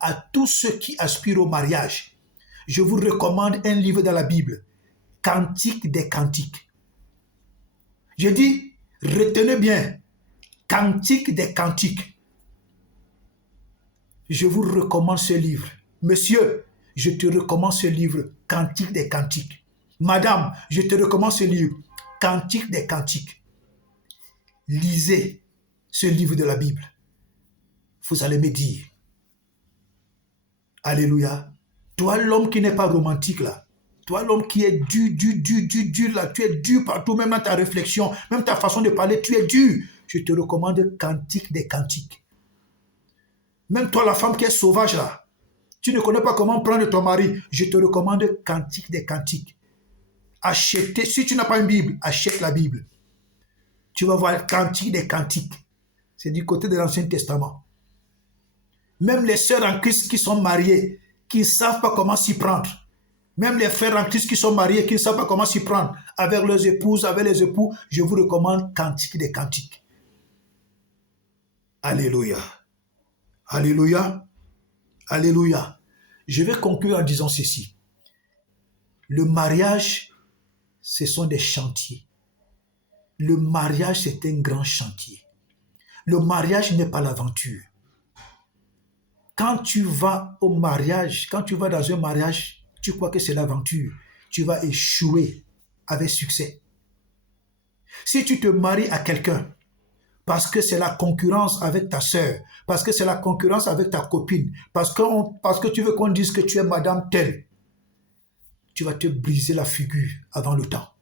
À tous ceux qui aspirent au mariage, je vous recommande un livre dans la Bible, Cantique des Cantiques. Je dis, retenez bien, Cantique des Cantiques. Je vous recommande ce livre. Monsieur, je te recommande ce livre, Cantique des Cantiques. Madame, je te recommande ce livre, Cantique des Cantiques. Lisez ce livre de la Bible. Vous allez me dire, alléluia. Toi, l'homme qui n'est pas romantique là, toi, l'homme qui est dur là, tu es dur partout, même dans ta réflexion, même ta façon de parler, tu es dur. Je te recommande Cantique des Cantiques. Même toi, la femme qui est sauvage là, tu ne connais pas comment prendre ton mari, je te recommande Cantique des Cantiques. Achetez, si tu n'as pas une Bible, achète la Bible. Tu vas voir Cantique des Cantiques. C'est du côté de l'Ancien Testament. Même les sœurs en Christ qui sont mariées, qui ne savent pas comment s'y prendre. Même les frères en Christ qui sont mariés, qui ne savent pas comment s'y prendre. Avec leurs épouses, avec les époux, je vous recommande Cantique des Cantiques. Alléluia. Alléluia. Alléluia. Je vais conclure en disant ceci. Le mariage, ce sont des chantiers. Le mariage, c'est un grand chantier. Le mariage n'est pas l'aventure. Quand tu vas au mariage, quand tu vas dans un mariage, tu crois que c'est l'aventure. Tu vas échouer avec succès. Si tu te maries à quelqu'un, parce que c'est la concurrence avec ta sœur, parce que c'est la concurrence avec ta copine, parce que tu veux qu'on dise que tu es madame telle, tu vas te briser la figure avant le temps.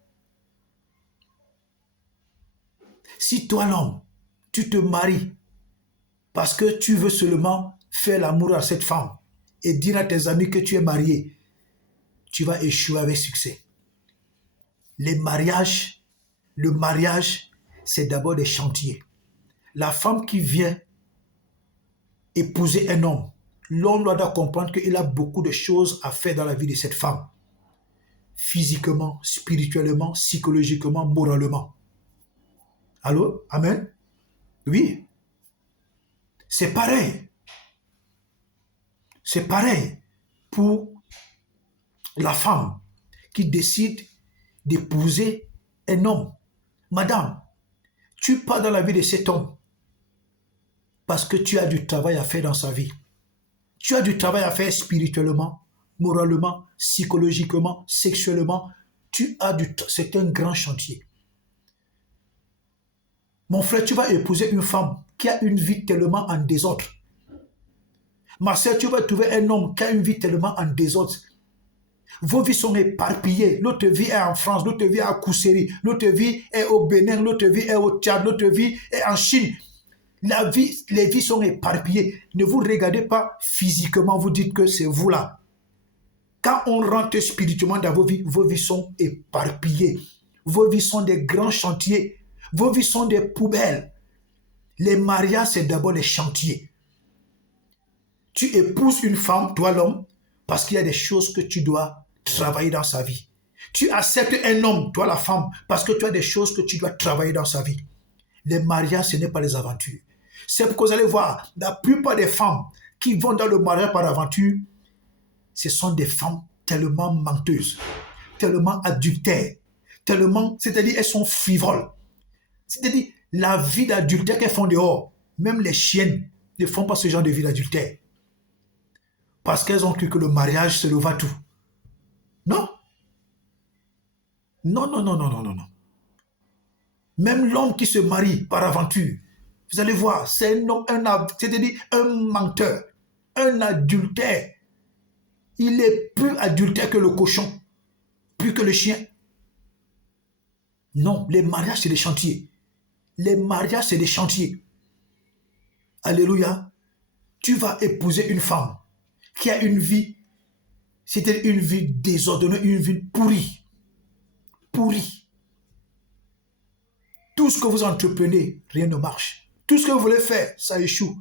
Si toi l'homme, tu te maries parce que tu veux seulement faire l'amour à cette femme et dire à tes amis que tu es marié, tu vas échouer avec succès. Le mariage, c'est d'abord des chantiers. La femme qui vient épouser un homme, l'homme doit comprendre qu'il a beaucoup de choses à faire dans la vie de cette femme. Physiquement, spirituellement, psychologiquement, moralement. Allô? Amen? Oui. C'est pareil. C'est pareil pour la femme qui décide d'épouser un homme. Madame, tu pars dans la vie de cet homme parce que tu as du travail à faire dans sa vie. Tu as du travail à faire spirituellement, moralement, psychologiquement, sexuellement. C'est un grand chantier. Mon frère, tu vas épouser une femme qui a une vie tellement en désordre. Ma soeur, tu vas trouver un homme qui a une vie tellement en désordre. Vos vies sont éparpillées. L'autre vie est en France, l'autre vie est à Kousséri, l'autre vie est au Bénin, l'autre vie est au Tchad, l'autre vie est en Chine. Les vies sont éparpillées. Ne vous regardez pas physiquement, vous dites que c'est vous là. Quand on rentre spirituellement dans vos vies sont éparpillées. Vos vies sont des grands chantiers. Vos vies sont des poubelles. Les mariages, c'est d'abord les chantiers. Tu épouses une femme, toi l'homme, parce qu'il y a des choses que tu dois travailler dans sa vie. Tu acceptes un homme, toi la femme, parce que tu as des choses que tu dois travailler dans sa vie. Les mariages, ce n'est pas les aventures. C'est pourquoi vous allez voir, la plupart des femmes qui vont dans le mariage par aventure, ce sont des femmes tellement menteuses, tellement adultères, c'est-à-dire elles sont frivoles. C'est-à-dire, la vie d'adultère qu'elles font dehors, même les chiennes ne font pas ce genre de vie d'adultère. Parce qu'elles ont cru que le mariage, c'est le va-tout. Non. Non. Même l'homme qui se marie par aventure, vous allez voir, c'est un homme, c'est-à-dire un menteur, un adultère. Il est plus adultère que le cochon, plus que le chien. Non, les mariages, c'est des chantiers. Les mariages, c'est des chantiers. Alléluia. Tu vas épouser une femme qui a une vie, c'est une vie désordonnée, une vie pourrie. Pourrie. Tout ce que vous entreprenez, rien ne marche. Tout ce que vous voulez faire, ça échoue.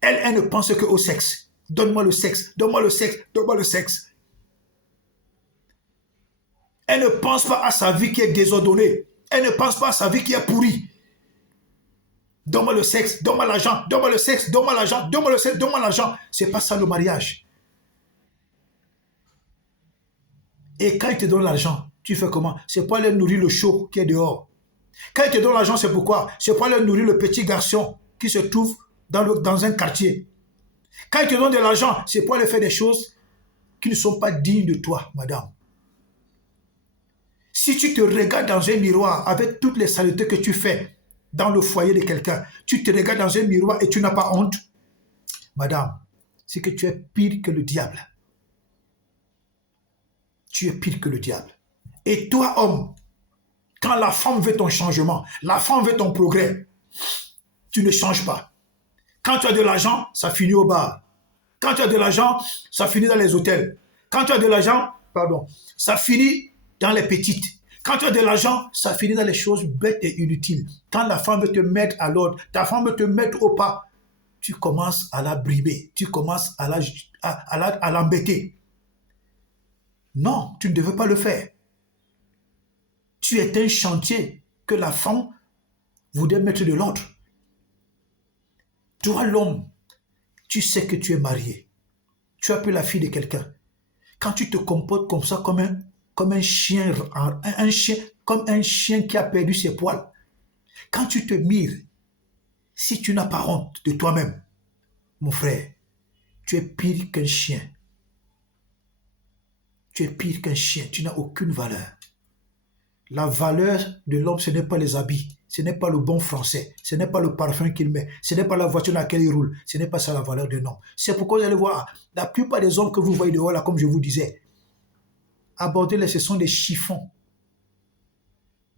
Elle ne pense qu'au sexe. Donne-moi le sexe, donne-moi le sexe, donne-moi le sexe. Elle ne pense pas à sa vie qui est désordonnée. Elle ne pense pas à sa vie qui est pourrie. Donne-moi le sexe, donne-moi l'argent, donne-moi le sexe, donne-moi l'argent, donne-moi le sexe, donne-moi l'argent. C'est pas ça le mariage. Et quand il te donne l'argent, tu fais comment? C'est pour aller nourrir le chaud qui est dehors. Quand il te donne l'argent, c'est pourquoi? C'est pour aller nourrir le petit garçon qui se trouve dans un quartier. Quand il te donne de l'argent, c'est pour aller faire des choses qui ne sont pas dignes de toi, madame. Si tu te regardes dans un miroir avec toutes les saletés que tu fais dans le foyer de quelqu'un, tu te regardes dans un miroir et tu n'as pas honte, madame, c'est que tu es pire que le diable. Tu es pire que le diable. Et toi, homme, quand la femme veut ton changement, la femme veut ton progrès, tu ne changes pas. Quand tu as de l'argent, ça finit au bar. Quand tu as de l'argent, ça finit dans les hôtels. Quand tu as de l'argent, ça finit dans les petites. Quand tu as de l'argent, ça finit dans les choses bêtes et inutiles. Quand la femme veut te mettre à l'ordre, ta femme veut te mettre au pas, tu commences à la brimer, tu commences à l'embêter. Non, tu ne devais pas le faire. Tu es un chantier que la femme voudrait mettre de l'ordre. Toi, l'homme, tu sais que tu es marié. Tu as pris la fille de quelqu'un. Quand tu te comportes comme ça, comme un chien, comme un chien qui a perdu ses poils, quand tu te mires, si tu n'as pas honte de toi-même, mon frère, tu es pire qu'un chien. Tu es pire qu'un chien, tu n'as aucune valeur. La valeur de l'homme, ce n'est pas les habits, ce n'est pas le bon français, ce n'est pas le parfum qu'il met, ce n'est pas la voiture dans laquelle il roule, ce n'est pas ça la valeur d'un homme. C'est pourquoi vous allez voir, la plupart des hommes que vous voyez dehors, là, comme je vous disais, abordez-les, ce sont des chiffons.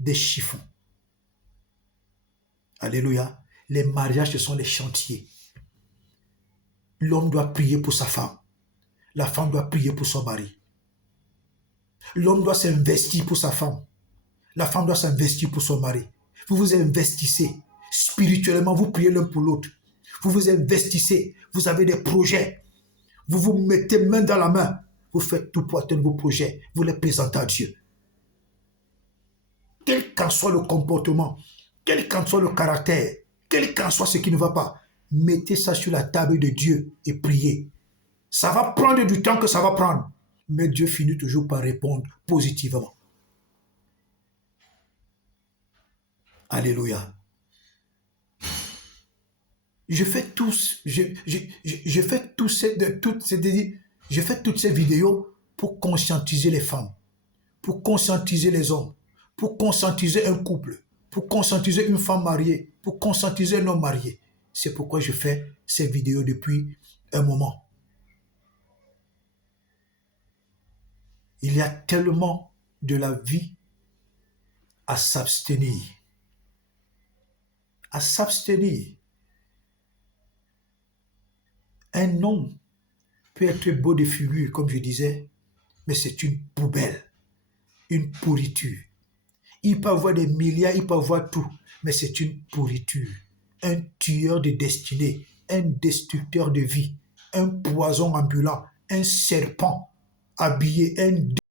Des chiffons. Alléluia. Les mariages, ce sont les chantiers. L'homme doit prier pour sa femme. La femme doit prier pour son mari. L'homme doit s'investir pour sa femme. La femme doit s'investir pour son mari. Vous vous investissez. Spirituellement, vous priez l'un pour l'autre. Vous vous investissez. Vous avez des projets. Vous vous mettez main dans la main. Vous faites tout pour atteindre vos projets. Vous les présentez à Dieu. Quel qu'en soit le comportement, quel qu'en soit le caractère, quel qu'en soit ce qui ne va pas, mettez ça sur la table de Dieu et priez. Ça va prendre du temps que ça va prendre. Mais Dieu finit toujours par répondre positivement. Alléluia. Je fais toutes ces vidéos pour conscientiser les femmes, pour conscientiser les hommes, pour conscientiser un couple, pour conscientiser une femme mariée, pour conscientiser un homme marié. C'est pourquoi je fais ces vidéos depuis un moment. Il y a tellement de la vie à s'abstenir. À s'abstenir. Un homme peut être beau de figure, comme je disais, mais c'est une poubelle, une pourriture. Il peut avoir des milliards, il peut avoir tout, mais c'est une pourriture. Un tueur de destinée, un destructeur de vie, un poison ambulant, un serpent habillé, un